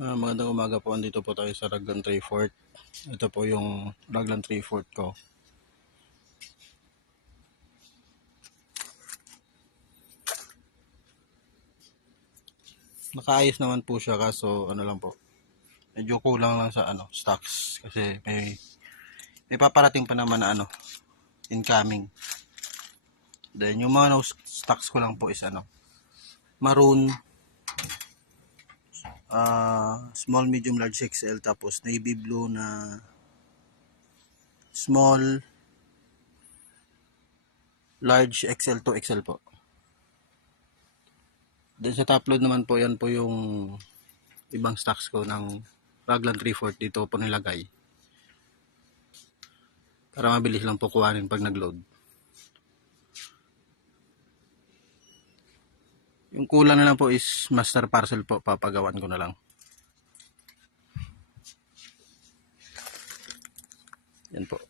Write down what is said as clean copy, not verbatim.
Magandang umaga po. Andito po tayo sa Raglan 3/4. Ito po yung Raglan 3/4 ko. Nakaayos naman po siya, kaso ano lang po, medyo kulang lang sa stocks kasi may paparating pa naman na incoming. Then yung mga stocks ko lang po is maroon, small, medium, large, XL, tapos navy blue na small, large, XL to XL po. Then sa top load naman po, yan po yung ibang stocks ko ng Raglan 3/4 dito po nilagay. Para mabilis lang po kuhanin pag nag-load. Yung kulang na lang po is master parcel po, papagawan ko na lang. Yan po.